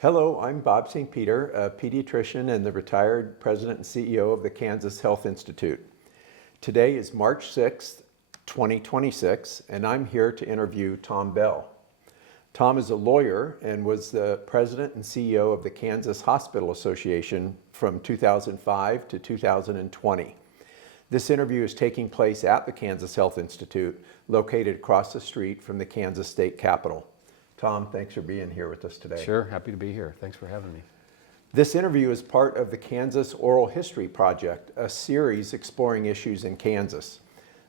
Hello, I'm Bob St. Peter, a pediatrician and the retired president and CEO of the Kansas Health Institute. Today is March 6th, 2026, and I'm here to interview Tom Bell. Tom is a lawyer and was the president and CEO of the Kansas Hospital Association from 2005 to 2020. This interview is taking place at the Kansas Health Institute, located across the street from the Kansas State Capitol. Tom, thanks for being here with us today. Sure, happy to be here. Thanks for having me. This interview is part of the Kansas Oral History Project, a series exploring issues in Kansas.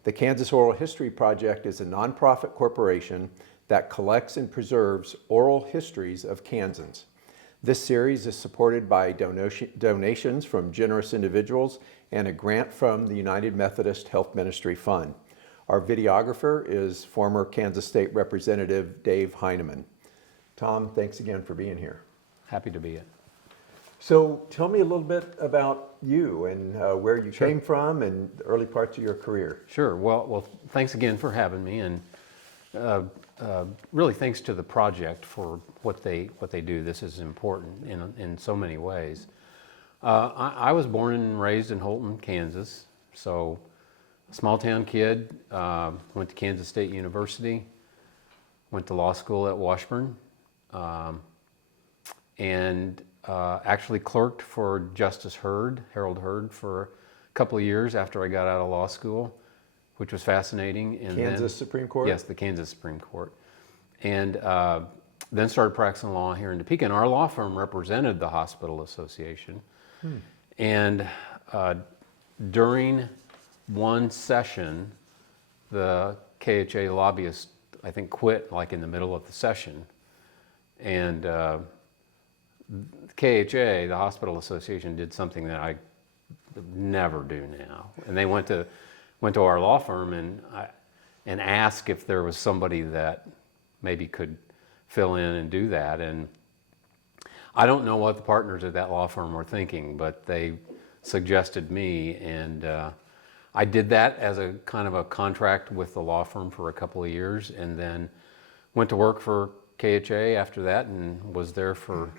The Kansas Oral History Project is a nonprofit corporation that collects and preserves oral histories of Kansans. This series is supported by donations from generous individuals and a grant from the United Methodist Health Ministry Fund. Our videographer is former Kansas State Representative Dave Heineman. Tom, thanks again for being here. Happy to be it. So tell me a little bit about you and where you Sure. came from and the early parts of your career. Sure. Well, thanks again for having me, and really thanks to the project for what they do. This is important in so many ways. I was born and raised in Holton, Kansas, so a small town kid. Went to Kansas State University, went to law school at Washburn, and actually clerked for Justice Harold Hurd, for a couple of years after I got out of law school, which was fascinating. And Kansas Supreme Court? Yes, the Kansas Supreme Court. And then started practicing law here in Topeka. And our law firm represented the Hospital Association. And during one session, the KHA lobbyist, I think, quit like in the middle of the session. And KHA, the Hospital Association, did something that I would never do now. And they went to our law firm and asked if there was somebody that maybe could fill in and do that. And I don't know what the partners at that law firm were thinking, but they suggested me, and I did that as a kind of a contract with the law firm for a couple of years, and then went to work for KHA after that and was there for,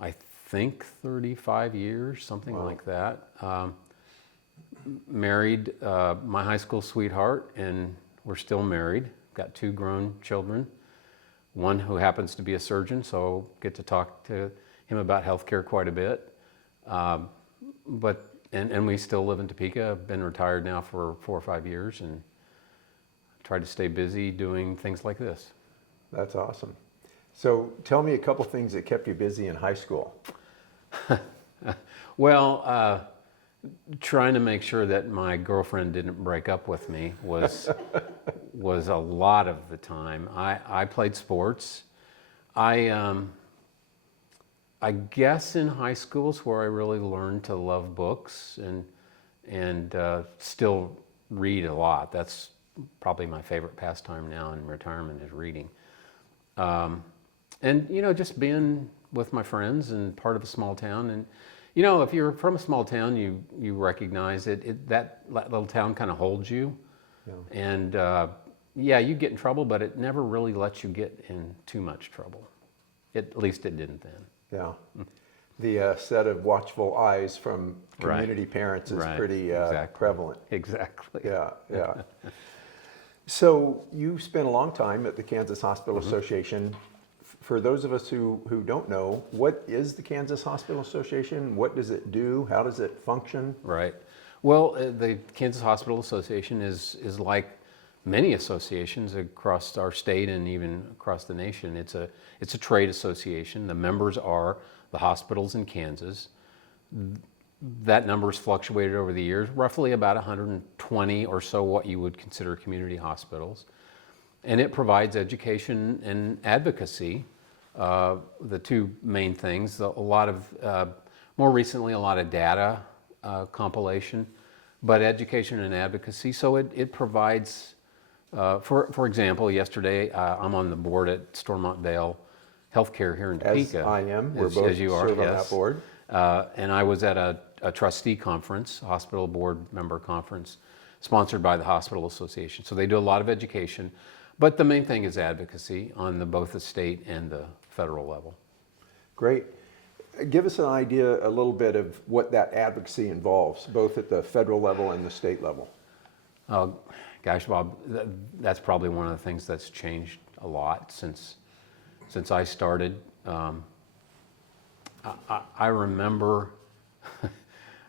I think, 35 years, something Wow. like that. Married my high school sweetheart, and we're still married. Got 2 grown children, one who happens to be a surgeon, so get to talk to him about healthcare quite a bit. And we still live in Topeka. I've been retired now for 4 or 5 years and try to stay busy doing things like this. That's awesome. So tell me a couple things that kept you busy in high school. Well, trying to make sure that my girlfriend didn't break up with me was a lot of the time. I played sports. I guess in high school is where I really learned to love books and still read a lot. That's probably my favorite pastime now in retirement, is reading. And just being with my friends and part of a small town. And if you're from a small town, you recognize that little town kind of holds you. Yeah. And you get in trouble, but it never really lets you get in too much trouble. At least it didn't then. Yeah. The set of watchful eyes from community parents is pretty Exactly. prevalent. Exactly. Yeah. So you spent a long time at the Kansas Hospital Association. For those of us who don't know, what is the Kansas Hospital Association? What does it do? How does it function? Right. Well, the Kansas Hospital Association is like many associations across our state and even across the nation. It's a trade association. The members are the hospitals in Kansas. That number's fluctuated over the years, roughly about 120 or so what you would consider community hospitals. And it provides education and advocacy, the 2 main things. More recently, a lot of data compilation, but education and advocacy. So it provides, for example, yesterday I'm on the board at Stormont Vale Healthcare here in Topeka. As I am. We're both serve on that board. And I was at a trustee conference, hospital board member conference, sponsored by the Hospital Association. So they do a lot of education, but the main thing is advocacy on both the state and the federal level. Great. Give us an idea, a little bit of what that advocacy involves, both at the federal level and the state level. Oh, gosh, Bob, that's probably one of the things that's changed a lot since I started. I remember,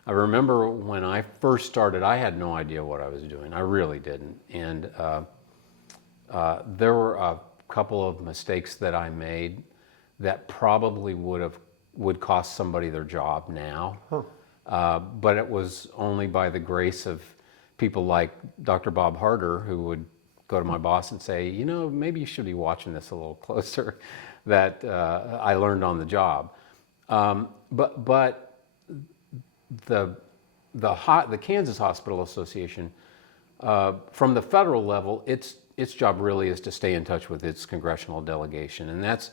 I remember when I first started, I had no idea what I was doing. I really didn't. And there were a couple of mistakes that I made that probably would cost somebody their job now. But it was only by the grace of people like Dr. Bob Harder, who would go to my boss and say, you know, maybe you should be watching this a little closer, that I learned on the job. But the Kansas Hospital Association, from the federal level, its job really is to stay in touch with its congressional delegation, and that's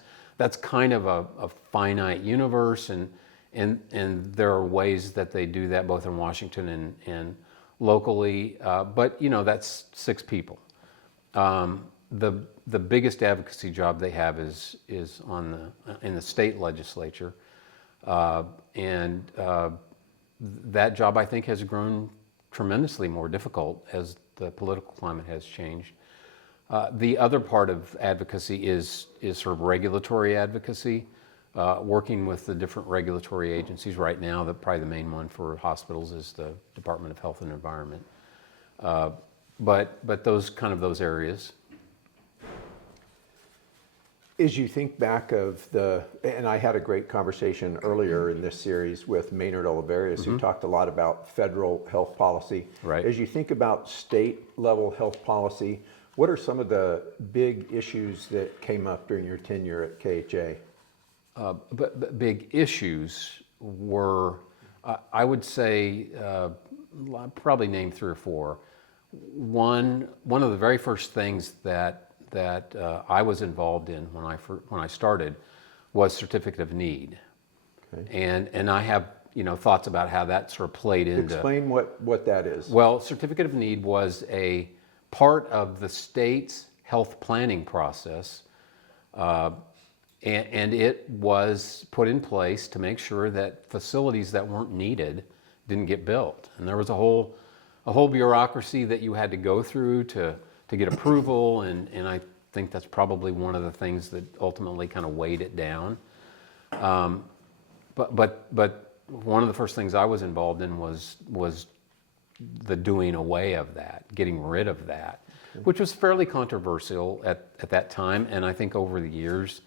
kind of a finite universe, and there are ways that they do that both in Washington and locally, but you know, that's 6 people. The biggest advocacy job they have is in the state legislature, and that job, I think, has grown tremendously more difficult as the political climate has changed. The other part of advocacy is sort of regulatory advocacy, working with the different regulatory agencies. Right now, probably the main one for hospitals is the Department of Health and Environment. But those areas. As you think back of and I had a great conversation earlier in this series with Maynard Oliverius, who talked a lot about federal health policy. Right. As you think about state level health policy, what are some of the big issues that came up during your tenure at KHA? But big issues were, I would say, probably name 3 or 4. One of the very first things that I was involved in when I started was certificate of need. Okay. And I have thoughts about how that sort of played into. Explain what that is. Well, certificate of need was a part of the state's health planning process, and it was put in place to make sure that facilities that weren't needed didn't get built. And there was a whole bureaucracy that you had to go through to get approval, and I think that's probably one of the things that ultimately kind of weighed it down. But one of the first things I was involved in was the doing away of that, getting rid of that, okay, which was fairly controversial at that time, and I think over the years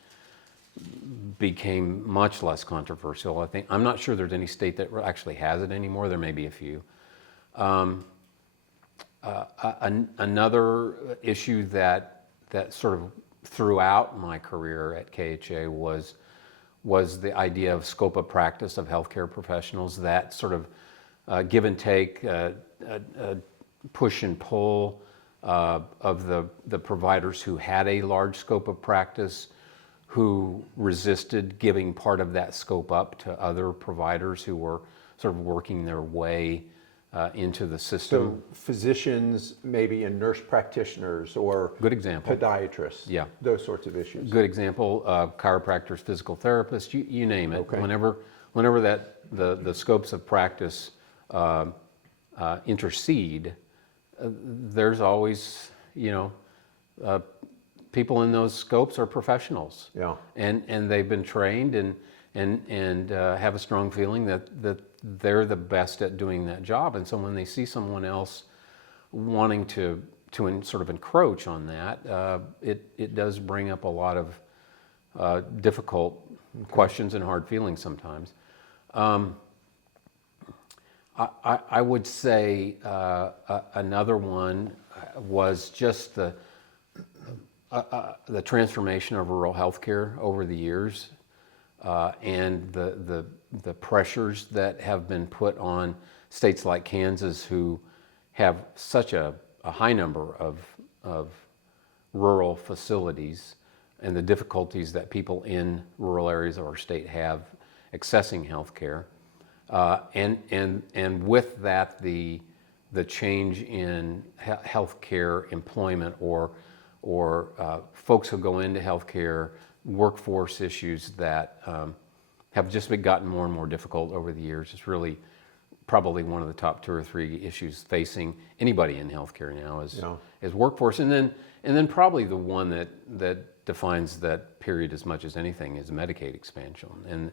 became much less controversial. I'm not sure there's any state that actually has it anymore. There may be a few. Another issue that sort of throughout my career at KHA was the idea of scope of practice of healthcare professionals, that sort of give and take, push and pull of the providers who had a large scope of practice, who resisted giving part of that scope up to other providers who were sort of working their way into the system. So physicians, maybe, and nurse practitioners, or good example, podiatrists, yeah, those sorts of issues. Good example, chiropractors, physical therapists, you name it. Okay. Whenever that the scopes of practice intercede, there's always people in those scopes are professionals. Yeah. And they've been trained and have a strong feeling that they're the best at doing that job. And so when they see someone else wanting to sort of encroach on that, it does bring up a lot of difficult questions and hard feelings sometimes. I would say another one was just the transformation of rural healthcare over the years, and the pressures that have been put on states like Kansas, who have such a high number of rural facilities, and the difficulties that people in rural areas of our state have accessing health care. And with that, the change in healthcare employment or folks who go into healthcare, workforce issues that have just gotten more and more difficult over the years. It's really probably one of the top 2 or 3 issues facing anybody in healthcare now is workforce, and then probably the one that defines that period as much as anything is Medicaid expansion,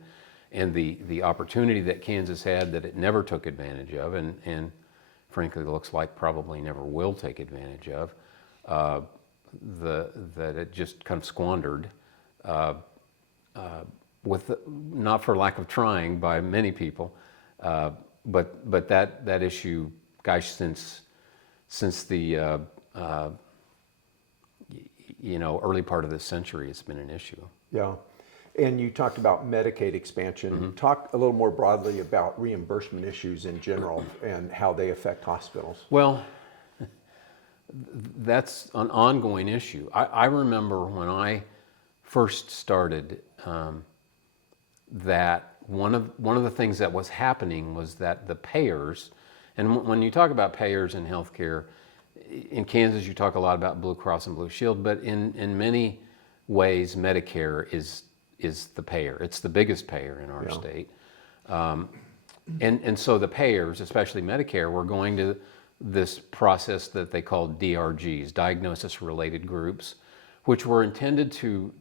and the opportunity that Kansas had that it never took advantage of, and frankly looks like probably never will take advantage of, that it just kind of squandered, with not for lack of trying by many people, but that issue, gosh, since the early part of this century, it's been an issue. Yeah. And you talked about Medicaid expansion. Talk a little more broadly about reimbursement issues in general and how they affect hospitals. Well, that's an ongoing issue. I remember when I first started, that one of the things that was happening was that the payers, and when you talk about payers in healthcare, in Kansas you talk a lot about Blue Cross and Blue Shield, but in many ways Medicare is the payer. It's the biggest payer in our state. And so the payers, especially Medicare, were going to this process that they called DRGs, diagnosis-related groups, which were intended to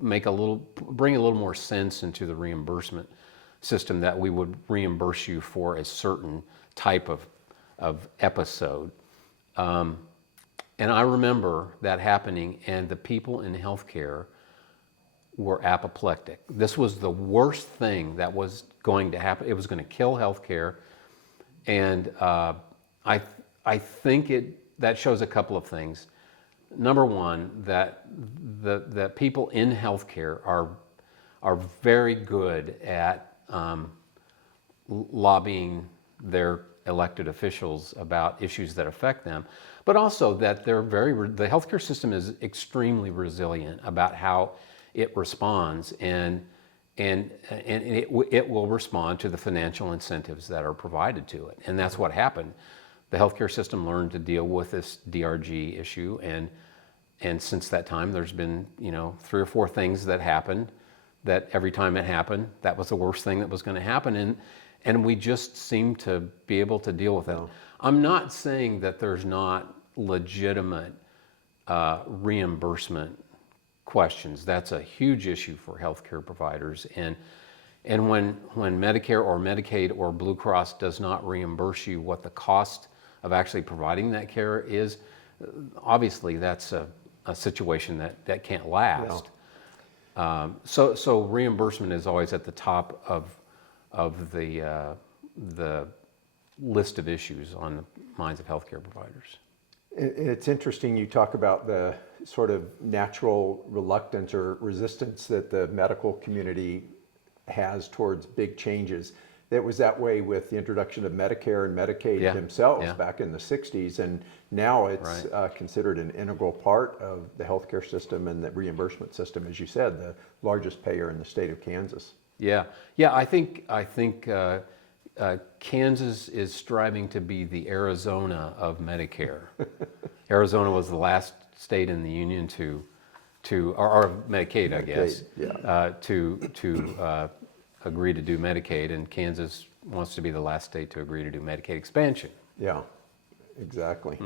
bring a little more sense into the reimbursement system, that we would reimburse you for a certain type of episode. And I remember that happening, and the people in healthcare were apoplectic. This was the worst thing that was going to happen. It was going to kill healthcare, and I think that shows a couple of things. Number one, that people in healthcare are very good at lobbying their elected officials about issues that affect them, but also that the healthcare system is extremely resilient about how it responds, and it will respond to the financial incentives that are provided to it. And that's what happened. The healthcare system learned to deal with this DRG issue, and since that time there's been 3 or 4 things that happened, that every time it happened, that was the worst thing that was going to happen, and we just seem to be able to deal with it. I'm not saying that there's not legitimate reimbursement questions. That's a huge issue for healthcare providers, and when Medicare or Medicaid or Blue Cross does not reimburse you what the cost of actually providing that care is, obviously that's a situation that can't last. So reimbursement is always at the top of the list of issues on the minds of healthcare providers. It's interesting you talk about the sort of natural reluctance or resistance that the medical community has towards big changes. It was that way with the introduction of Medicare and Medicaid themselves back in the 60s, and now it's considered an integral part of the healthcare system and the reimbursement system, as you said, the largest payer in the state of Kansas. I think Kansas is striving to be the Arizona of Medicare. Arizona was the last state in the union to or Medicaid, I guess, to agree to do Medicaid, and Kansas wants to be the last state to agree to do Medicaid expansion. Yeah, exactly.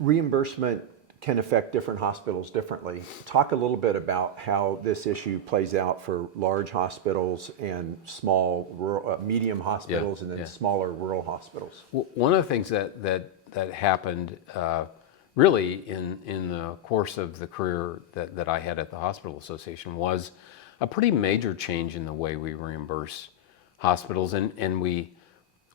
Reimbursement can affect different hospitals differently. Talk a little bit about how this issue plays out for large hospitals and small, medium hospitals, and then smaller rural hospitals. Well, one of the things that happened really in the course of the career that I had at the Hospital Association was a pretty major change in the way we reimburse hospitals, and we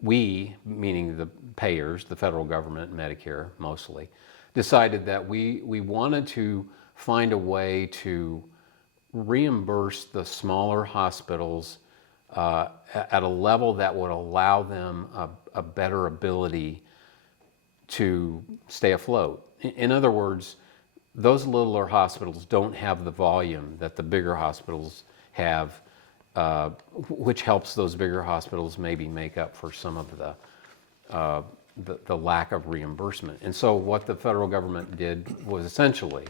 meaning the payers, the federal government, Medicare mostly, decided that we wanted to find a way to reimburse the smaller hospitals at a level that would allow them a better ability to stay afloat. In other words, those littler hospitals don't have the volume that the bigger hospitals have, which helps those bigger hospitals maybe make up for some of the lack of reimbursement. And so what the federal government did was essentially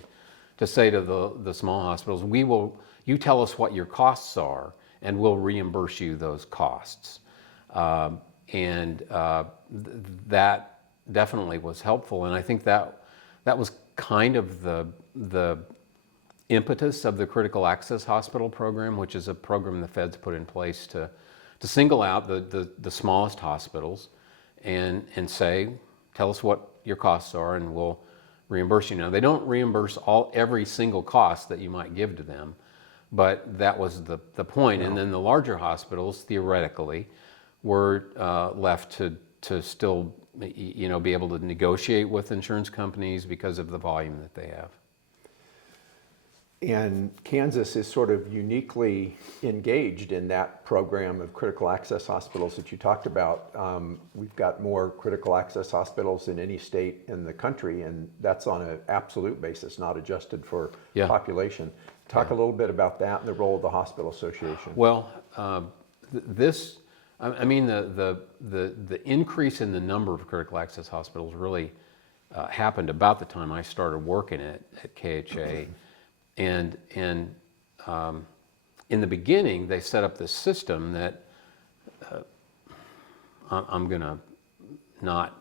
to say to the small hospitals, you tell us what your costs are, and we'll reimburse you those costs. That definitely was helpful, and I think that was kind of the impetus of the Critical Access Hospital program, which is a program the feds put in place to single out the smallest hospitals and say, tell us what your costs are and we'll reimburse you. Now, they don't reimburse every single cost that you might give to them, but that was the point. And then the larger hospitals, theoretically, were left to still be able to negotiate with insurance companies because of the volume that they have. And Kansas is sort of uniquely engaged in that program of critical access hospitals that you talked about. We've got more critical access hospitals than any state in the country, and that's on an absolute basis, not adjusted for population. Talk a little bit about that and the role of the hospital association. Well, the increase in the number of critical access hospitals really happened about the time I started working at KHA. And in the beginning, they set up this system that I'm going to not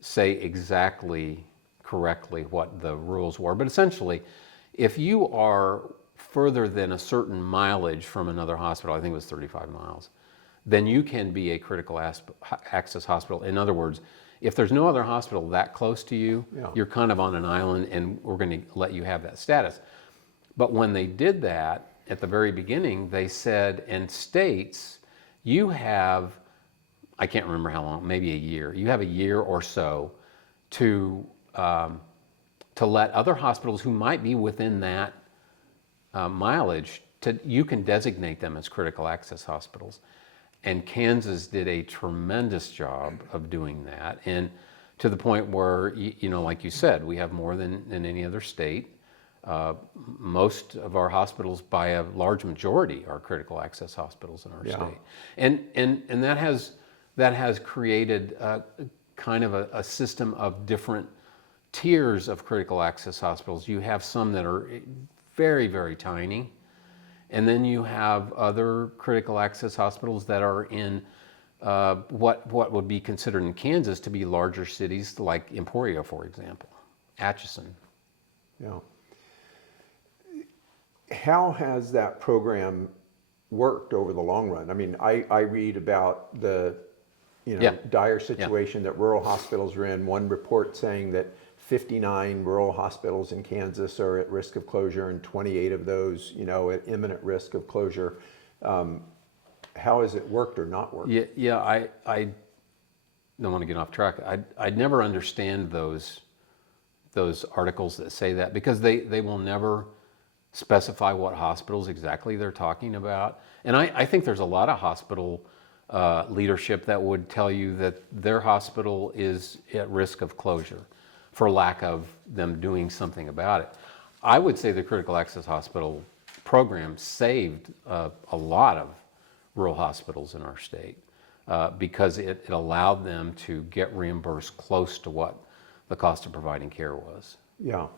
say exactly correctly what the rules were, but essentially, if you are further than a certain mileage from another hospital, I think it was 35 miles, then you can be a critical access hospital. In other words, if there's no other hospital that close to you, you're kind of on an island and we're going to let you have that status. But when they did that at the very beginning, they said, and states, you have, I can't remember how long, maybe a year, you have a year or so to let other hospitals who might be within that mileage, you can designate them as critical access hospitals. And Kansas did a tremendous job of doing that, and to the point where, like you said, we have more than any other state. Most of our hospitals, by a large majority, are critical access hospitals in our state, and that has created kind of a system of different tiers of critical access hospitals. You have some that are very, very tiny. And then you have other critical access hospitals that are in what would be considered in Kansas to be larger cities, like Emporia, for example, Atchison. Yeah. How has that program worked over the long run? I mean, I read about the dire situation that rural hospitals are in. One report saying that 59 rural hospitals in Kansas are at risk of closure, and 28 of those, at imminent risk of closure. How has it worked or not worked? I don't want to get off track. I'd never understand those articles that say that, because they will never specify what hospitals exactly they're talking about. And I think there's a lot of hospital leadership that would tell you that their hospital is at risk of closure for lack of them doing something about it. I would say the critical access hospital program saved a lot of rural hospitals in our state because it allowed them to get reimbursed close to what the cost of providing care was. Yeah.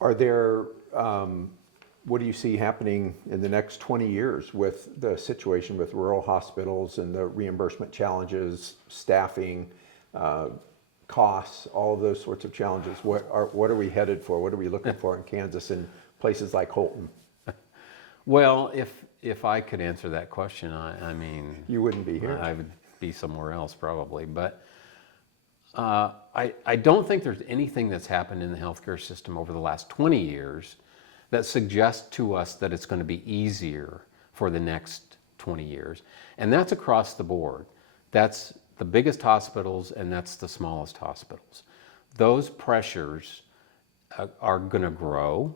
Are there, what do you see happening in the next 20 years with the situation with rural hospitals and the reimbursement challenges, staffing, costs, all of those sorts of challenges? What are we headed for? What are we looking for in Kansas and places like Holton? Well, if I could answer that question, I mean, you wouldn't be here. I would be somewhere else probably. But I don't think there's anything that's happened in the healthcare system over the last 20 years that suggests to us that it's going to be easier for the next 20 years. And that's across the board. That's the biggest hospitals, and that's the smallest hospitals. Those pressures are going to grow.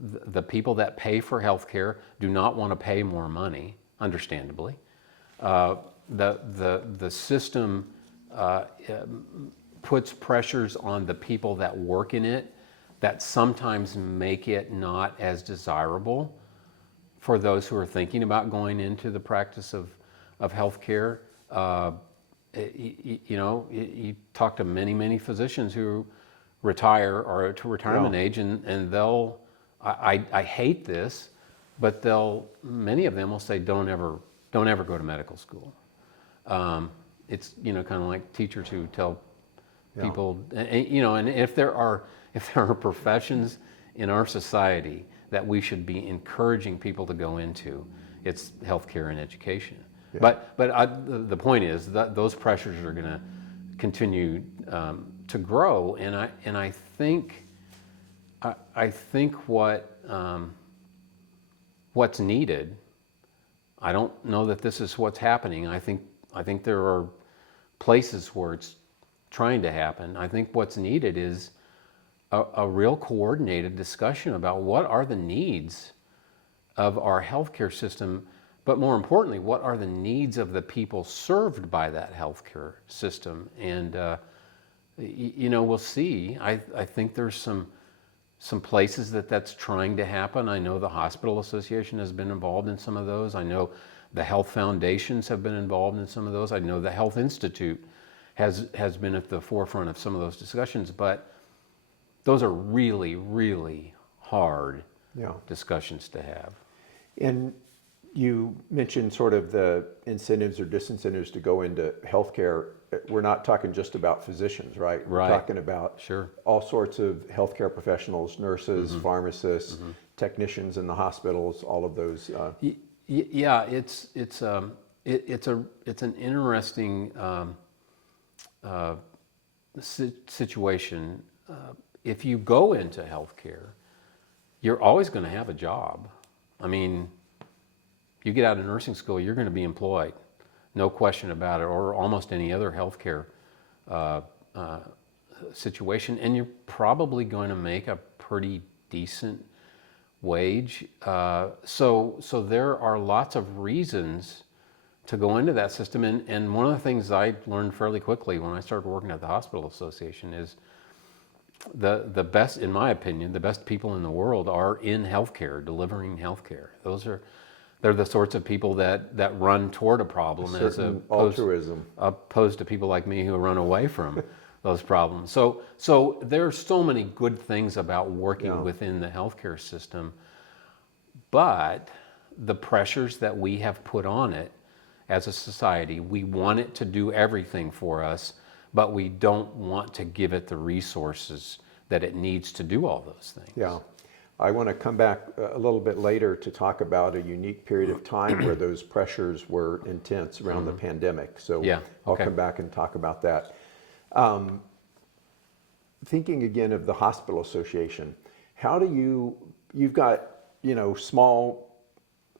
The people that pay for health care do not want to pay more money, understandably. The system puts pressures on the people that work in it that sometimes make it not as desirable for those who are thinking about going into the practice of health care. You talk to many physicians who retire or to retirement age, and they'll, I hate this, but many of them will say, don't ever go to medical school. It's, kind of like teachers who tell people, and if there are professions in our society that we should be encouraging people to go into, it's healthcare and education. Yeah. But the point is that those pressures are going to continue to grow, and I think what's needed. I don't know that this is what's happening. I think there are places where it's trying to happen. I think what's needed is a real coordinated discussion about what are the needs of our healthcare system, but more importantly, what are the needs of the people served by that healthcare system. And we'll see. I think there's some places that's trying to happen. I know the Hospital Association has been involved in some of those. I know the health foundations have been involved in some of those. I know the Health Institute has been at the forefront of some of those discussions, but those are really, really hard discussions to have. And you mentioned sort of the incentives or disincentives to go into healthcare. We're not talking just about physicians, right? We're talking about all sorts of healthcare professionals, nurses, pharmacists, technicians in the hospitals, all of those. Yeah, it's an interesting situation. If you go into healthcare, you're always going to have a job. I mean, you get out of nursing school, you're going to be employed, no question about it, or almost any other healthcare situation, and you're probably going to make a pretty decent wage. So there are lots of reasons to go into that system, and one of the things I learned fairly quickly when I started working at the Hospital Association is the best, in my opinion, the best people in the world are in healthcare, delivering healthcare. They're the sorts of people that run toward a problem as opposed to people like me who run away from those problems. So there are so many good things about working within the healthcare system, but the pressures that we have put on it as a society, we want it to do everything for us, but we don't want to give it the resources that it needs to do all those things. Yeah. I want to come back a little bit later to talk about a unique period of time where those pressures were intense around the pandemic. So I'll come back and talk about that. Thinking again of the Hospital Association, how do you've got, small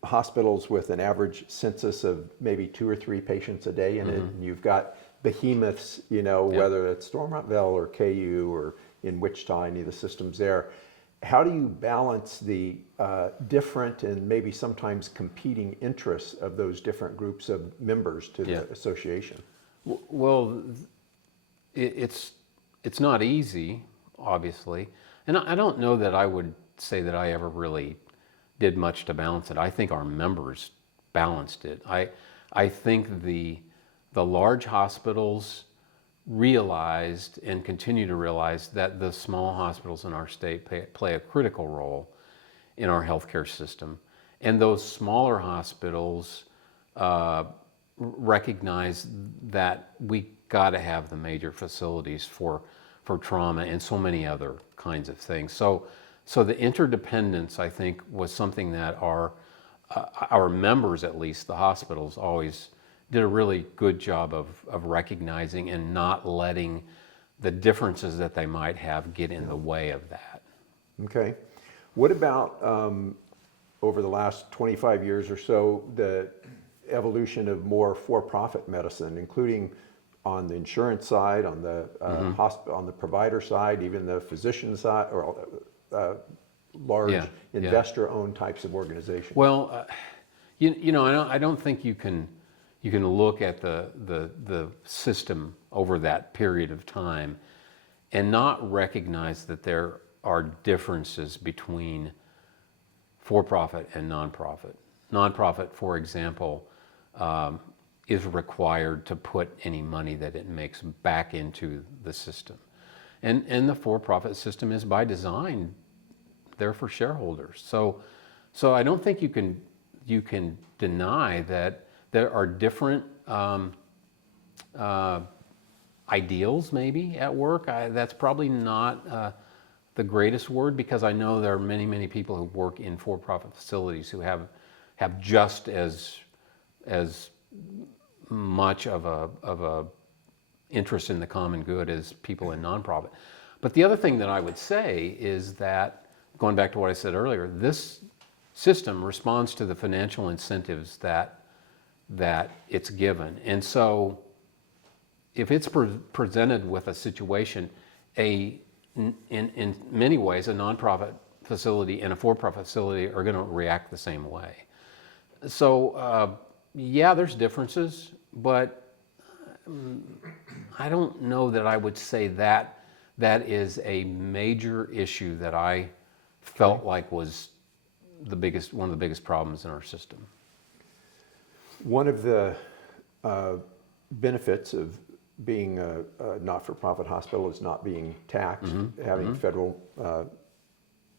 hospitals with an average census of maybe 2 or 3 patients a day in it, and you've got behemoths, whether it's Stormontville or KU or in Wichita, any of the systems there. How do you balance the different and maybe sometimes competing interests of those different groups of members to the association? Well, it's not easy, obviously, and I don't know that I would say that I ever really did much to balance it. I think our members balanced it. I think the large hospitals realized and continue to realize that the small hospitals in our state play a critical role in our healthcare system. And those smaller hospitals recognize that we got to have the major facilities for trauma and so many other kinds of things. So the interdependence, I think, was something that our members, at least the hospitals, always did a really good job of recognizing and not letting the differences that they might have get in the way of that. Okay. What about over the last 25 years or so, the evolution of more for-profit medicine, including on the insurance side, on the on the provider side, even the physician side, or large investor-owned types of organizations? Well, I don't think you can look at the system over that period of time and not recognize that there are differences between for-profit and nonprofit. Nonprofit, for example, is required to put any money that it makes back into the system. And the for-profit system is by design there for shareholders. So I don't think you can deny that there are different ideals maybe at work. That's probably not the greatest word, because I know there are many people who work in for-profit facilities who have just as much of a interest in the common good as people in nonprofit. But the other thing that I would say is that, going back to what I said earlier, this system responds to the financial incentives that it's given. And so if it's presented with a situation, in many ways, a nonprofit facility and a for-profit facility are going to react the same way. So yeah, there's differences, but I don't know that I would say that is a major issue that I felt like was one of the biggest problems in our system. One of the benefits of being a not-for-profit hospital is not being taxed, having federal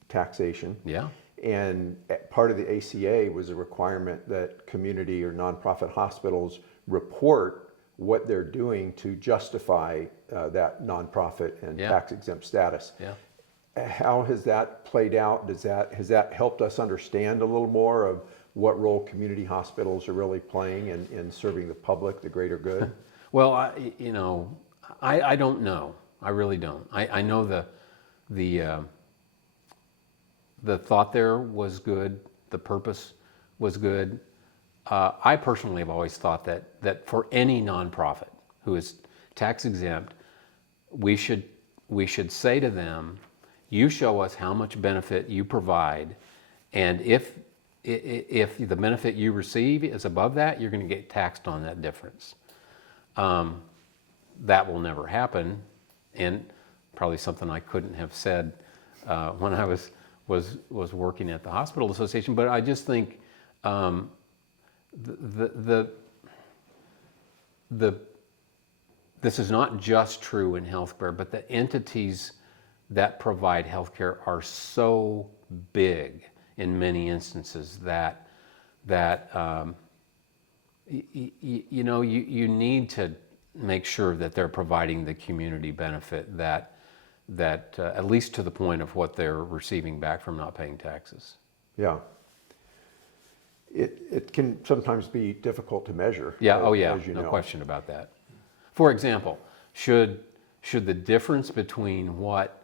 taxation. Yeah. And part of the ACA was a requirement that community or nonprofit hospitals report what they're doing to justify that nonprofit and tax-exempt status. Yeah. How has that played out? Has that helped us understand a little more of what role community hospitals are really playing in serving the public, the greater good? Well, I don't know. I really don't. I know the thought there was good. The purpose was good. I personally have always thought that for any nonprofit who is tax exempt, we should say to them, you show us how much benefit you provide, and if the benefit you receive is above that, you're going to get taxed on that difference. That will never happen, and probably something I couldn't have said when I was working at the Hospital Association. But I just think this is not just true in healthcare, but the entities that provide healthcare are so big in many instances that you need to make sure that they're providing the community benefit that at least to the point of what they're receiving back from not paying taxes. Yeah. It can sometimes be difficult to measure. Yeah. Oh, yeah. As you No know. question about that. For example, should the difference between what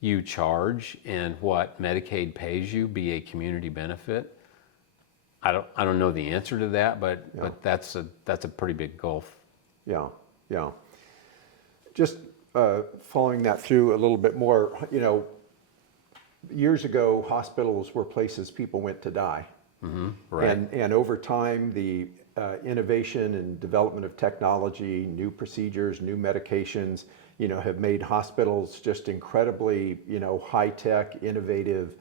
you charge and what Medicaid pays you be a community benefit? I don't know the answer to that, but that's a pretty big gulf. Yeah. Just following that through a little bit more, years ago, hospitals were places people went to die. Right. And over time, the innovation and development of technology, new procedures, new medications, have made hospitals just incredibly, high-tech, innovative,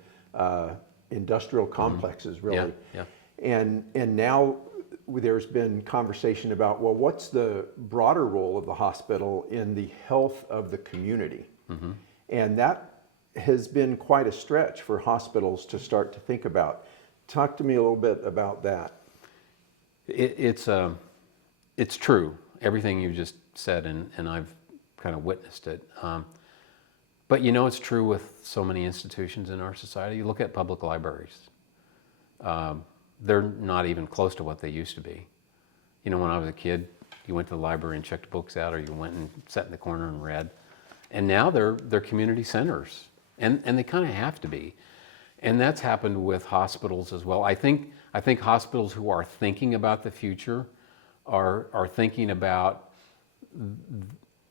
industrial complexes, really. Yeah. And now there's been conversation about, well, what's the broader role of the hospital in the health of the community? And that has been quite a stretch for hospitals to start to think about. Talk to me a little bit about that. It's true, everything you just said, and I've kind of witnessed it. But it's true with so many institutions in our society. You look at public libraries. They're not even close to what they used to be. When I was a kid, you went to the library and checked books out, or you went and sat in the corner and read. And now they're community centers, and they kind of have to be. And that's happened with hospitals as well. I think hospitals who are thinking about the future are thinking about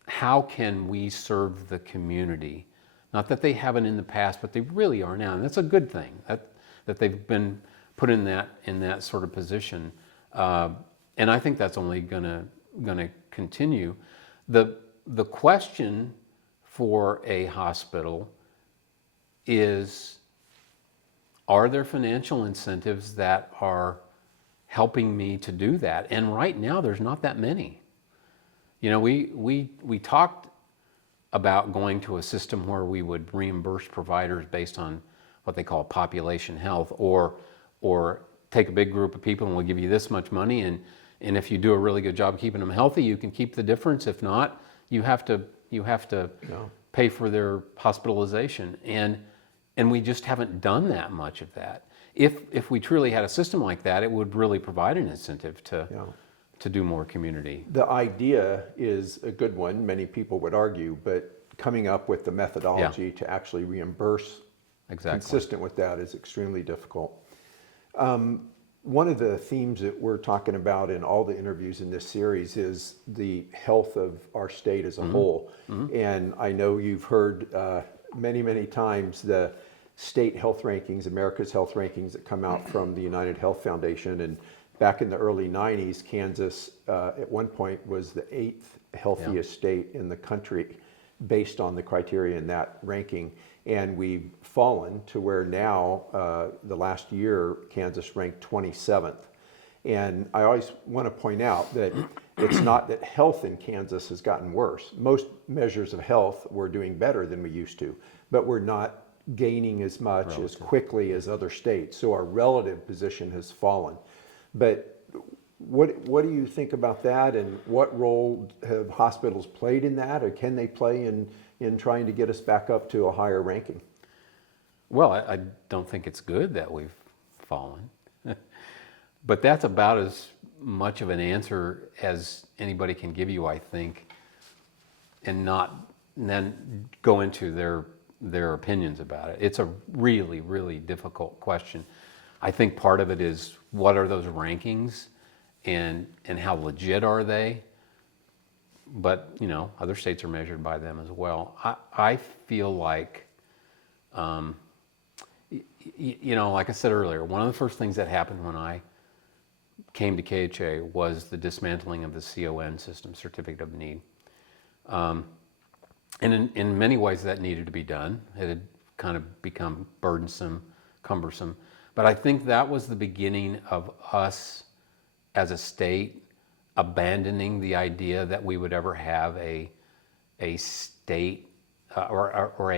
how can we serve the community. Not that they haven't in the past, but they really are now, and that's a good thing that they've been put in that sort of position. And I think that's only gonna continue. The question for a hospital is, are there financial incentives that are helping me to do that? And right now, there's not that many. We talked about going to a system where we would reimburse providers based on what they call population health, or take a big group of people and we'll give you this much money, and if you do a really good job keeping them healthy, you can keep the difference. If not, you have to pay for their hospitalization, and we just haven't done that much of that. If we truly had a system like that, it would really provide an incentive to do more community. The idea is a good one, many people would argue, but coming up with the methodology to actually reimburse consistent with that is extremely difficult. One of the themes that we're talking about in all the interviews in this series is the health of our state as a whole. And I know you've heard many, many times the state health rankings, America's health rankings that come out from the United Health Foundation. And back in the early 90s, Kansas at one point was the 8th healthiest state in the country based on the criteria in that ranking. And we've fallen to where now, the last year, Kansas ranked 27th. And I always want to point out that it's not that health in Kansas has gotten worse. Most measures of health we're doing better than we used to, but we're not gaining as much as quickly as other states. So our relative position has fallen. But what do you think about that, and what role have hospitals played in that, or can they play in trying to get us back up to a higher ranking? Well, I don't think it's good that we've fallen. But that's about as much of an answer as anybody can give you, I think, and then go into their opinions about it. It's a really, really difficult question. I think part of it is, what are those rankings, and how legit are they? But other states are measured by them as well. I feel like, like I said earlier, one of the first things that happened when I came to KHA was the dismantling of the CON system, Certificate of Need. And in many ways that needed to be done. It had kind of become burdensome, cumbersome. But I think that was the beginning of us as a state abandoning the idea that we would ever have a state or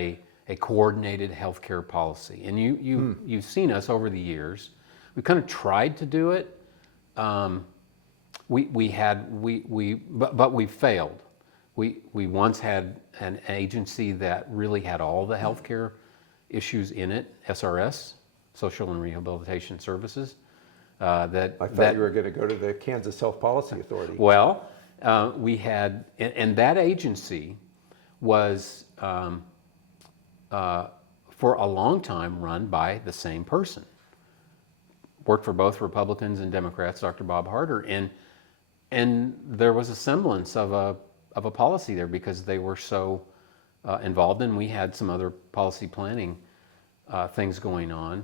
a coordinated healthcare policy. And you've seen us over the years. We kind of tried to do it. But we failed. We once had an agency that really had all the healthcare issues in it, SRS, Social and Rehabilitation Services. I thought you were going to go to the Kansas Health Policy Authority. Well, we had, and that agency was for a long time run by the same person. Worked for both Republicans and Democrats, Dr. Bob Harder, and there was a semblance of a policy there because they were so involved, and we had some other policy planning things going on.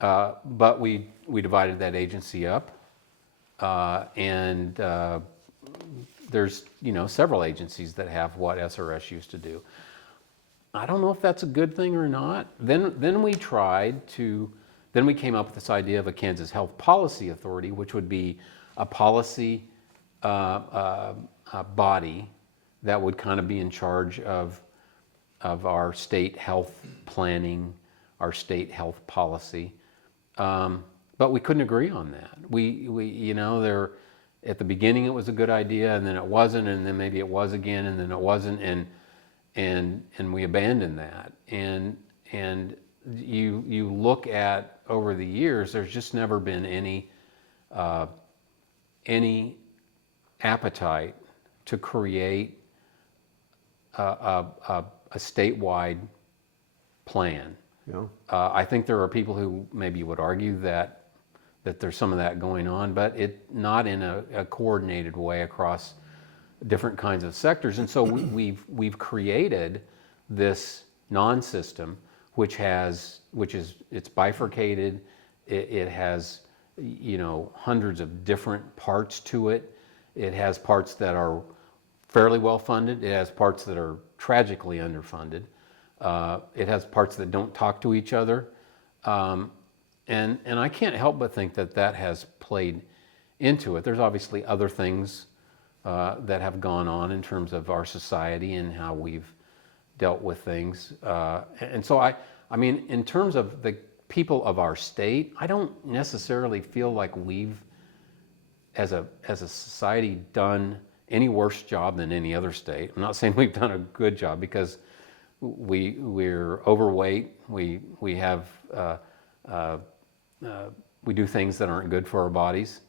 But we divided that agency up, and there's several agencies that have what SRS used to do. I don't know if that's a good thing or not. Then we came up with this idea of a Kansas Health Policy Authority, which would be a policy body that would kind of be in charge of our state health planning, our state health policy. But we couldn't agree on that. There at the beginning it was a good idea, and then it wasn't, and then maybe it was again, and then it wasn't, and we abandoned that. And you look at over the years, there's just never been any appetite to create a statewide plan. Yeah. I think there are people who maybe would argue that there's some of that going on, but not in a coordinated way across different kinds of sectors. And so we've created this non-system, it's bifurcated. It has hundreds of different parts to it. It has parts that are fairly well funded. It has parts that are tragically underfunded. It has parts that don't talk to each other. And I can't help but think that has played into it. There's obviously other things that have gone on in terms of our society and how we've dealt with things. And so I mean, in terms of the people of our state, I don't necessarily feel like we've, as a society, done any worse job than any other state. I'm not saying we've done a good job, because we're overweight. We have we do things that aren't good for our bodies.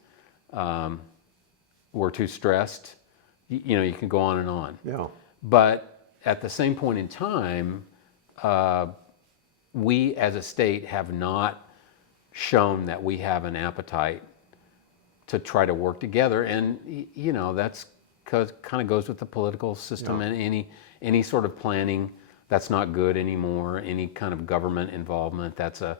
We're too stressed. You know, you can go on and on. Yeah. But at the same point in time, we as a state have not shown that we have an appetite to try to work together. And, you know, that's kind of goes with the political system. Yeah. And any sort of planning that's not good anymore. Any kind of government involvement, that's a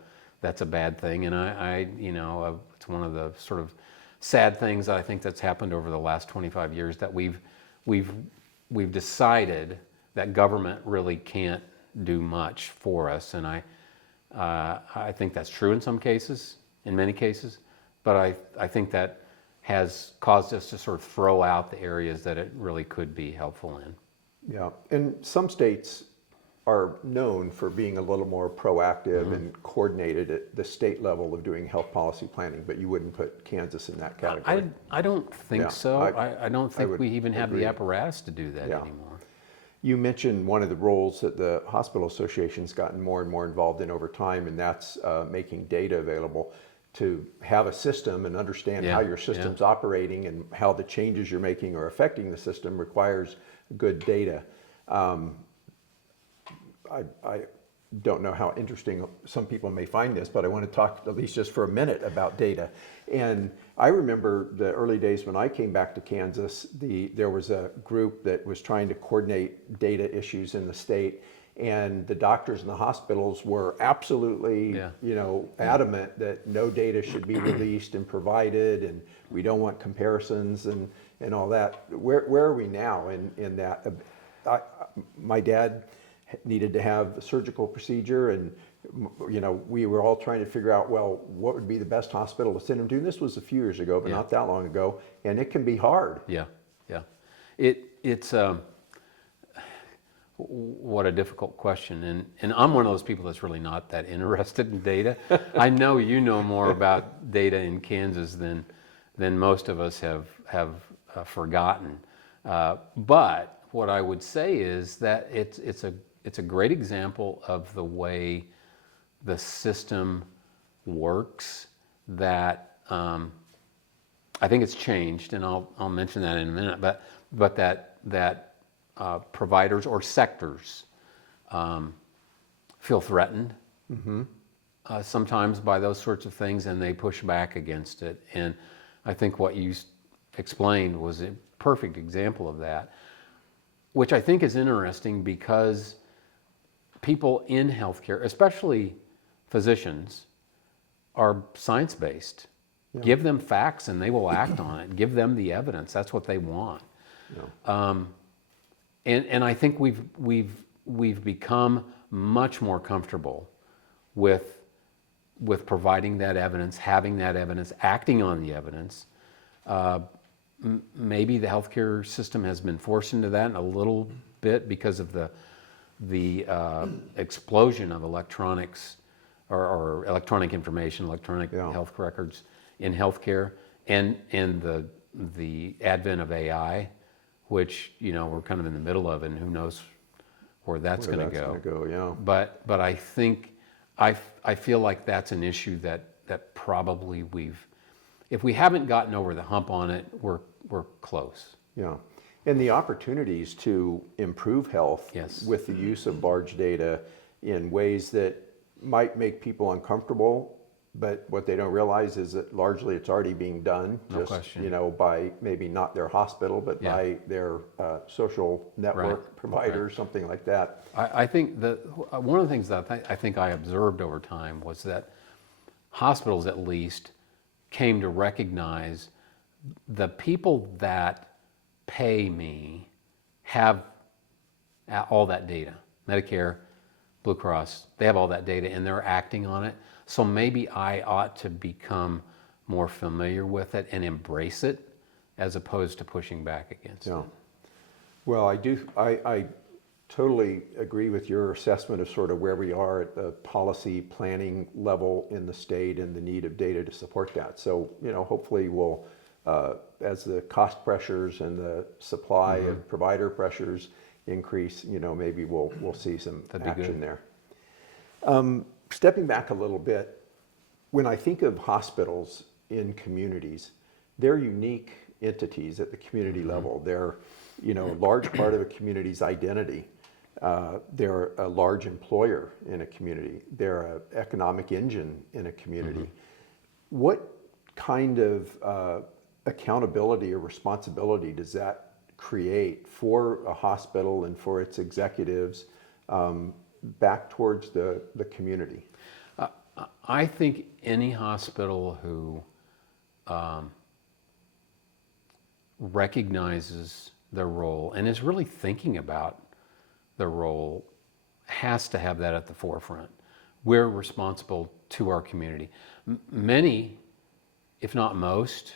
bad thing. And I you know, it's one of the sort of sad things I think that's happened over the last 25 years, that we've decided that government really can't do much for us. And I think that's true in some cases, in many cases, but I think that has caused us to sort of throw out the areas that it really could be helpful in. Yeah, and some states are known for being a little more proactive and coordinated at the state level of doing health policy planning, but you wouldn't put Kansas in that category. I don't think Yeah, so. I don't think would we even have agree. the apparatus to do that Yeah. anymore. You mentioned one of the roles that the hospital association's gotten more and more involved in over time, and that's making data available to have a system and understand how your system's operating, and how the changes you're making are affecting the system requires good data. I don't know how interesting some people may find this, but I want to talk at least just for a minute about data. And I remember the early days when I came back to Kansas, there was a group that was trying to coordinate data issues in the state, and the doctors and the hospitals were absolutely, you know, adamant that no data should be released and provided, and we don't want comparisons and all that. Where are we now in that? My dad needed to have a surgical procedure, and you know, we were all trying to figure out, well, what would be the best hospital to send him to. And this was a few years ago, but not that long ago, and it can be hard. Yeah. It's what a difficult question, and I'm one of those people that's really not that interested in data. I know you know more about data in Kansas than most of us have forgotten. But what I would say is that it's a great example of the way the system works, that I think it's changed, and I'll mention that in a minute. But that providers or sectors feel threatened sometimes by those sorts of things, and they push back against it. And I think what you explained was a perfect example of that, which I think is interesting, because people in healthcare, especially physicians, are science-based. Yeah. Give them facts and they will act on it. Give them the evidence. That's what they want. Yeah. And I think we've become much more comfortable with providing that evidence, having that evidence, acting on the evidence. Maybe the healthcare system has been forced into that a little bit because of the explosion of electronics or electronic information, electronic health records in healthcare, and the advent of AI, which, you know, we're kind of in the middle of, and who knows where that's going to go. Yeah. But I think I feel like that's an issue that probably if we haven't gotten over the hump on it, we're close. Yeah. And the opportunities to improve health with the use of large data in ways that might make people uncomfortable, but what they don't realize is that largely it's already being done, you know, by maybe not their hospital, but by their social network provider, something like that. I think one of the things that I think I observed over time was that hospitals, at least, came to recognize the people that pay me have all that data. Medicare, Blue Cross, they have all that data and they're acting on it. So maybe I ought to become more familiar with it and embrace it as opposed to pushing back against Yeah. it. Well, I totally agree with your assessment of sort of where we are at the policy planning level in the state and the need of data to support that. So, hopefully we'll, as the cost pressures and the supply of provider pressures increase, maybe we'll see some That'd be action good. there. Stepping back a little bit, when I think of hospitals in communities, they're unique entities at the community level. They're, a large part of a community's identity. They're a large employer in a community. They're an economic engine in a community. What kind of accountability or responsibility does that create for a hospital and for its executives back towards the community? I think any hospital who recognizes their role and is really thinking about their role has to have that at the forefront. We're responsible to our community. Many, if not most,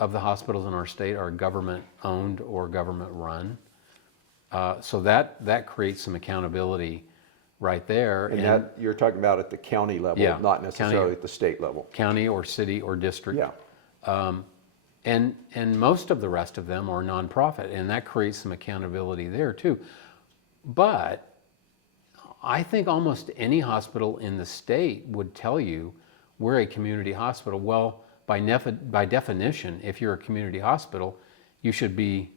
of the hospitals in our state are government owned or government run. So that creates some accountability right there. And that you're talking about at the county level, Yeah, not necessarily county. at the state level. County or city or district. Yeah. And most of the rest of them are nonprofit, and that creates some accountability there too. But I think almost any hospital in the state would tell you we're a community hospital. Well, by definition, if you're a community hospital, you should be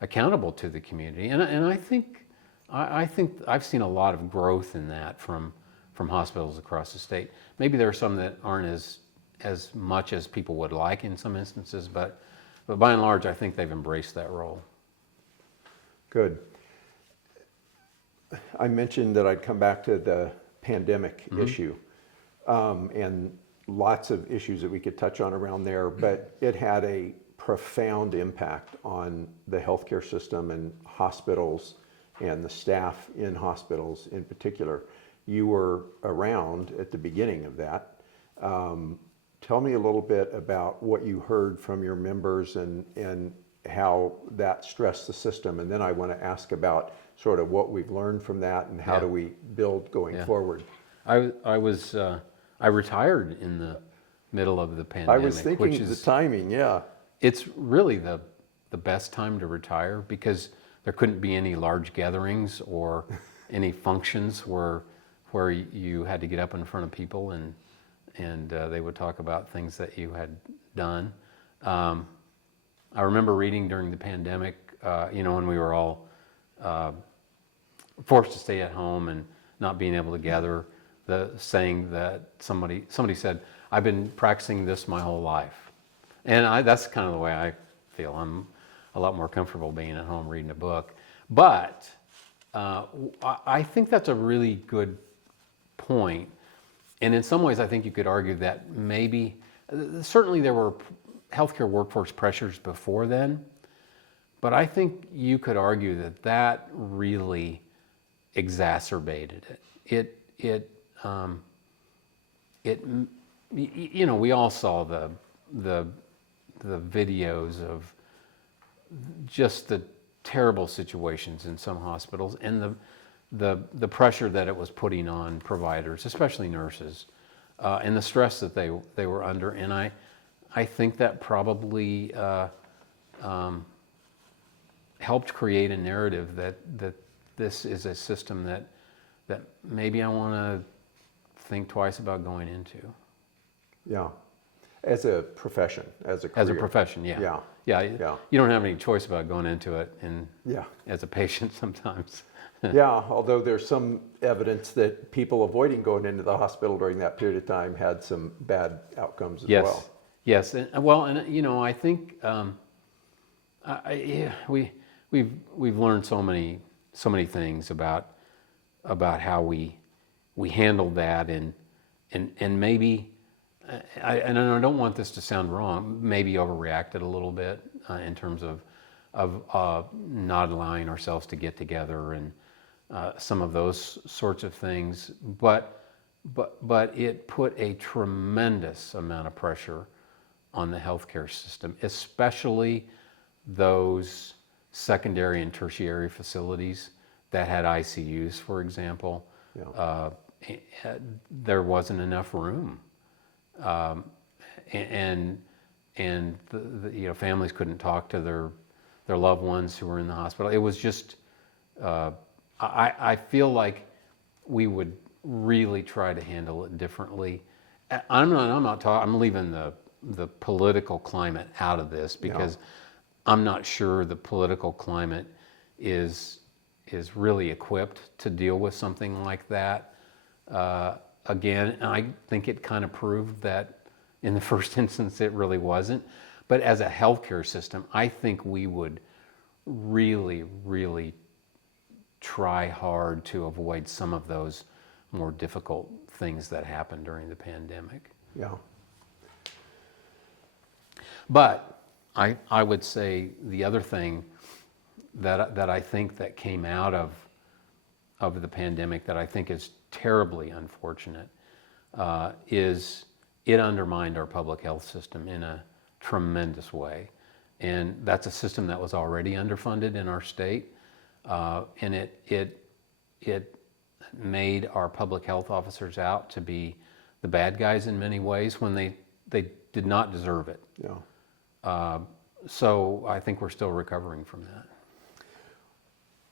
accountable to the community. And I think I've seen a lot of growth in that from hospitals across the state. Maybe there are some that aren't as much as people would like in some instances, but by and large, I think they've embraced that role. Good. I mentioned that I'd come back to the pandemic issue, and lots of issues that we could touch on around there, but it had a profound impact on the healthcare system and hospitals and the staff in hospitals in particular. You were around at the beginning of that. Tell me a little bit about what you heard from your members and how that stressed the system. And then I want to ask about sort of what we've learned from that and how do we build going forward. I retired in the middle of the pandemic. I was thinking the timing, yeah. It's really the best time to retire because there couldn't be any large gatherings or any functions where you had to get up in front of people and they would talk about things that you had done. I remember reading during the pandemic, when we were all forced to stay at home and not being able to gather, the saying that somebody said, "I've been practicing this my whole life," and that's kind of the way I feel. I'm a lot more comfortable being at home reading a book, but I think that's a really good point. And in some ways, I think you could argue that maybe, certainly there were healthcare workforce pressures before then, but I think you could argue that really exacerbated it. We all saw the videos of just the terrible situations in some hospitals and the pressure that it was putting on providers, especially nurses, and the stress that they were under. And I think that probably helped create a narrative that this is a system that maybe I want to think twice about going into. Yeah. As a profession, as a career. As a profession, yeah. Yeah. You don't have any choice about going into it Yeah. as a patient sometimes. Yeah, although there's some evidence that people avoiding going into the hospital during that period of time had some bad outcomes as well. Yes, and I think we've learned so many things about how we handled that and maybe I don't want this to sound wrong, maybe overreacted a little bit in terms of not allowing ourselves to get together and some of those sorts of things, but it put a tremendous amount of pressure on the healthcare system, especially those secondary and tertiary facilities that had ICUs, for example. Yeah. There wasn't enough room, and families couldn't talk to their loved ones who were in the hospital. It was just I feel like we would really try to handle it differently. I'm leaving the political climate out of this because I'm not sure the political climate is really equipped to deal with something like that. Again, I think it kind of proved that in the first instance it really wasn't. But as a healthcare system, I think we would really, really try hard to avoid some of those more difficult things that happened during the pandemic. Yeah. But I would say the other thing that I think that came out of the pandemic that I think is terribly unfortunate is it undermined our public health system in a tremendous way. And that's a system that was already underfunded in our state, and it made our public health officers out to be the bad guys in many ways when they did not deserve it. Yeah. So I think we're still recovering from that.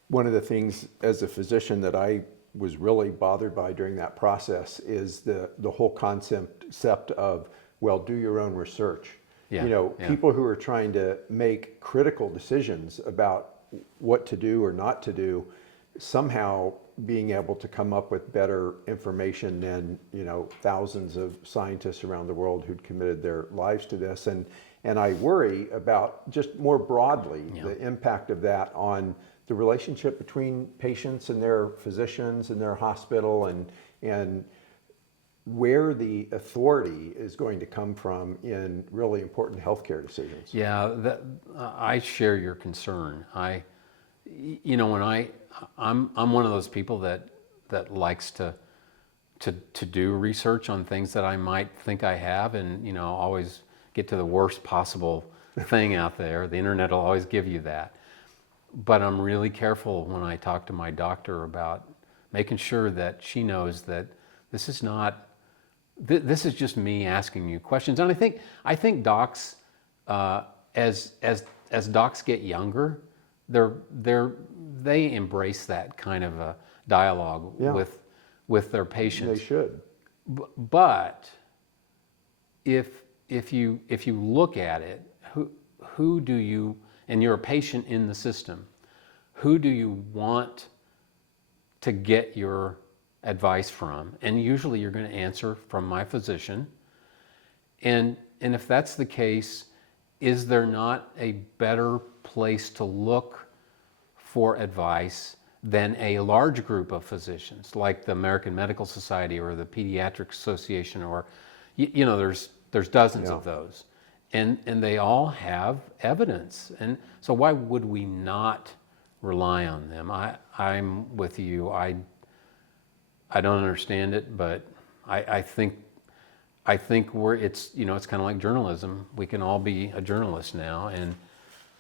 One of the things as a physician that I was really bothered by during that process is the whole concept of, well, do your own research. Yeah, People who are trying to make critical decisions about what to do or not to do, somehow being able to come up with better information than, thousands of scientists around the world who'd committed their lives to this. And I worry about just more broadly the impact of that on the relationship between patients and their physicians and their hospital, and where the authority is going to come from in really important healthcare decisions. Yeah, I share your concern. I'm one of those people that likes to do research on things that I might think I have, and always get to the worst possible thing out there. The internet will always give you that. But I'm really careful when I talk to my doctor about making sure that she knows that this is not, this is just me asking you questions. And I think docs, as docs get younger, they embrace that kind of a dialogue with their patients. They should. But if you look at it, who do you, and you're a patient in the system, who do you want to get your advice from? And usually you're going to answer from my physician. And if that's the case, is there not a better place to look for advice than a large group of physicians, like the American Medical Society or the Pediatric Association, or there's dozens of those. And they all have evidence. And so why would we not rely on them? I'm with you. I don't understand it, but I think it's kind of like journalism. We can all be a journalist now, and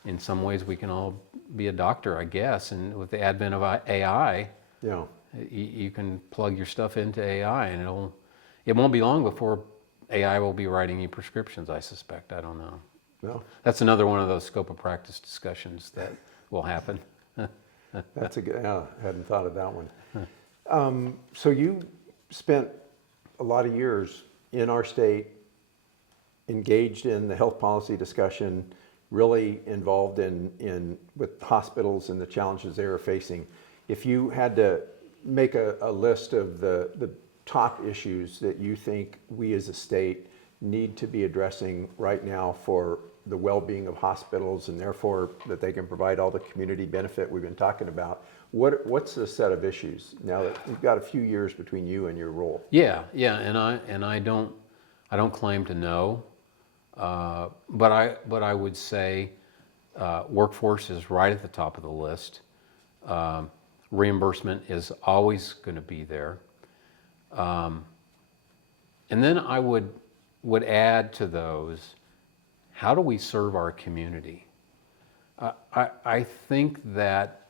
in some ways we can all be a doctor, I guess. And with the advent of AI, you can plug your stuff into AI, and it won't be long before AI will be writing you prescriptions, I suspect. I don't know. No. That's another one of those scope of practice discussions that will happen. That's a good, I hadn't thought of that one. So you spent a lot of years in our state, engaged in the health policy discussion, really involved with hospitals and the challenges they were facing. If you had to make a list of the top issues that you think we as a state need to be addressing right now for the well-being of hospitals, and therefore that they can provide all the community benefit we've been talking about, what's the set of issues now that you've got a few years between you and your role? Yeah, and I don't claim to know, but I would say workforce is right at the top of the list. Reimbursement is always going to be there. And then I would add to those how do we serve our community? I think that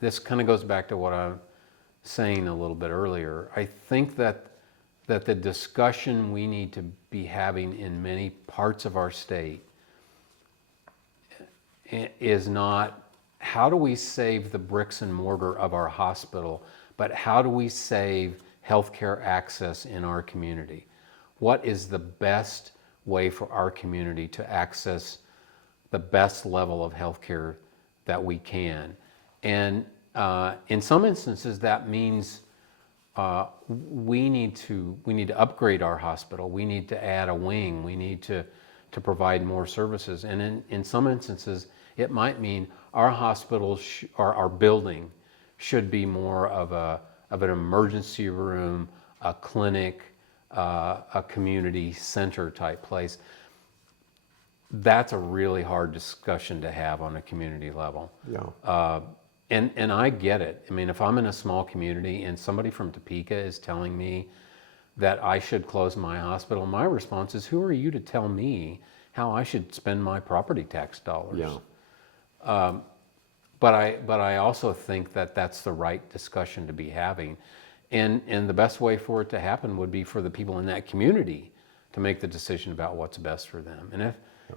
this kind of goes back to what I was saying a little bit earlier. I think that the discussion we need to be having in many parts of our state is not how do we save the bricks and mortar of our hospital, but how do we save healthcare access in our community? What is the best way for our community to access the best level of healthcare that we can? And in some instances, that means we need to upgrade our hospital. We need to add a wing. We need to provide more services. And in some instances, it might mean our hospital, our building, should be more of an emergency room, a clinic, a community center type place. That's a really hard discussion to have on a community level. Yeah. And I get it. I mean, if I'm in a small community and somebody from Topeka is telling me that I should close my hospital, my response is, who are you to tell me how I should spend my property tax dollars? Yeah. But I also think that that's the right discussion to be having. And the best way for it to happen would be for the people in that community to make the decision about what's best for them. And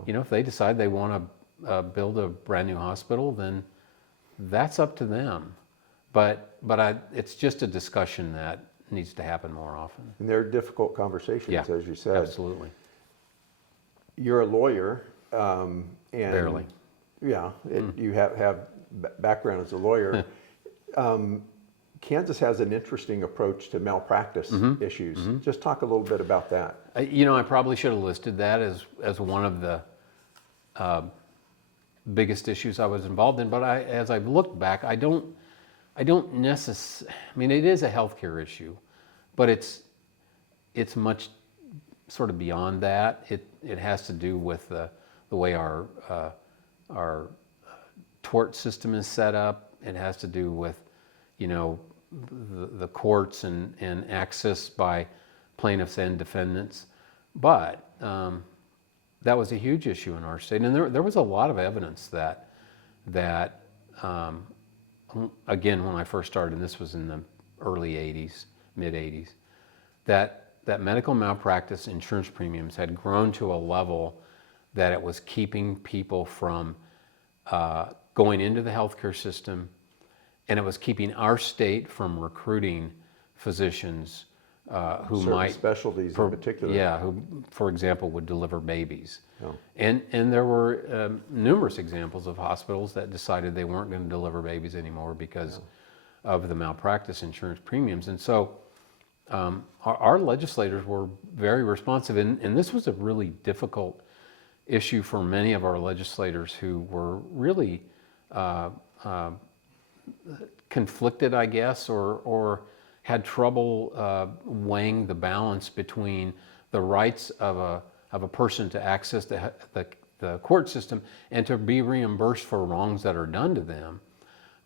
if they decide they want to build a brand new hospital, then that's up to them. But it's just a discussion that needs to happen more often. And they're difficult conversations, Yeah, as you said. absolutely. You're a lawyer, and Barely. yeah, you have background as a lawyer. Kansas has an interesting approach to malpractice issues. Just talk a little bit about that. I probably should have listed that as one of the biggest issues I was involved in. But as I've looked back, I don't necessarily. I mean, it is a healthcare issue, but it's much sort of beyond that. It has to do with the way our tort system is set up. It has to do with the courts and access by plaintiffs and defendants. But that was a huge issue in our state, and there was a lot of evidence that again, when I first started, and this was in the early 80s, mid 80s, that medical malpractice insurance premiums had grown to a level that it was keeping people from going into the healthcare system, and it was keeping our state from recruiting physicians who Certain might specialties in particular. Yeah, who, for example, would deliver babies. Oh. And there were numerous examples of hospitals that decided they weren't going to deliver babies anymore because of the malpractice insurance premiums. And so our legislators were very responsive, and this was a really difficult issue for many of our legislators who were really conflicted, I guess, or had trouble weighing the balance between the rights of a person to access the court system and to be reimbursed for wrongs that are done to them,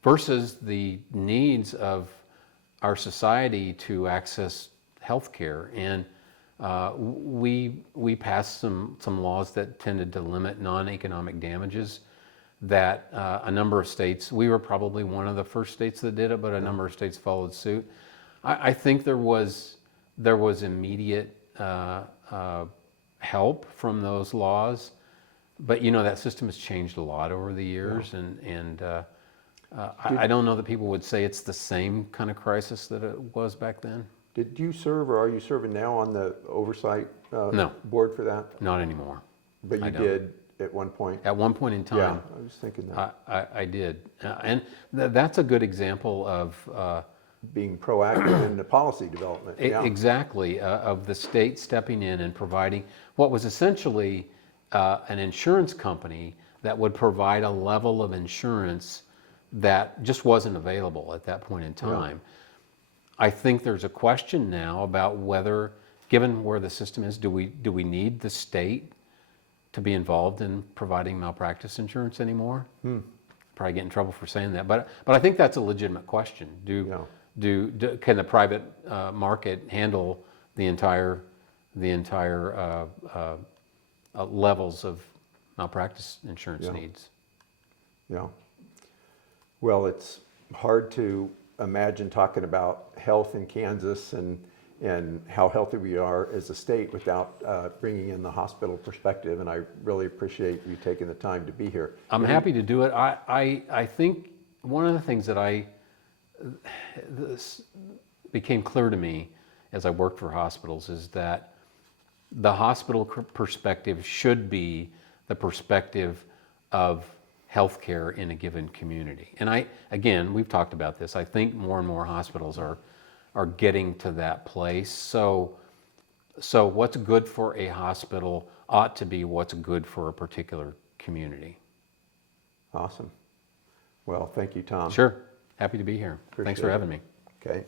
versus the needs of our society to access health care. And we passed some laws that tended to limit non-economic damages that a number of states, we were probably one of the first states that did it, but a number of states followed suit. I think there was immediate help from those laws, but that system has changed a lot over the years, and I don't know that people would say it's the same kind of crisis that it was back then. Did you serve, or are you serving now on the oversight No. board for that? Not anymore. But you did at one point? At one point in time, Yeah, I was thinking that. I did. And that's a good example of Being proactive in the policy development. Yeah. exactly, of the state stepping in and providing what was essentially an insurance company that would provide a level of insurance that just wasn't available at that point in time. I think there's a question now about whether, given where the system is, do we need the state to be involved in providing malpractice insurance anymore? Probably get in trouble for saying that, but I think that's a legitimate question. Can the private market handle the entire levels malpractice insurance Yeah. needs. Yeah. Well, it's hard to imagine talking about health in Kansas and how healthy we are as a state without bringing in the hospital perspective. And I really appreciate you taking the time to be here. I'm happy to do it. I think one of the things that this became clear to me as I worked for hospitals is that the hospital perspective should be the perspective of healthcare in a given community. And again, we've talked about this. I think more and more hospitals are getting to that place. So what's good for a hospital ought to be what's good for a particular community. Awesome. Well, thank you, Tom. Sure. Happy to be here. Thanks for Appreciate having it. me. Okay.